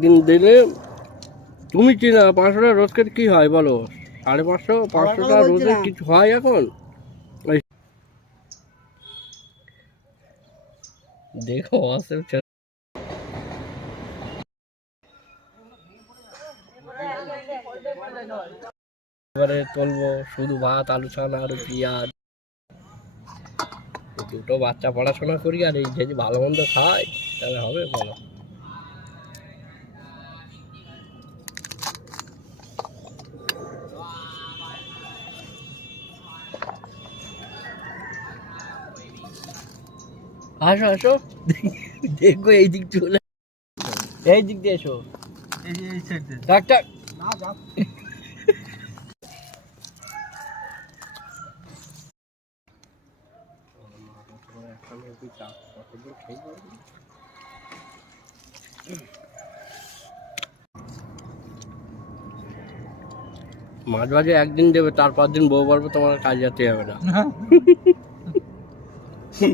একদিন দিলে তুমি চিনা 500 টাকা রোজকের কি হয় বলো? 550 500 টাকা রোজের কিছু হয় এখন? দেখো এবারে তুলবো শুধু ভাত, আলু ছানা আর পেঁয়াজ। দুটো বাচ্চা পড়াশোনা করি আর এই যদি ভালো মন্দ খাই তাহলে হবে বলো? আসো আসো, দেখো এই দিক চলে, এই দিক দিয়ে এসো। টাক টাক। মাঝে মাঝে একদিন দেবে, তার 5 দিন বউ বলবে তোমার কাজ যেতে হবে না।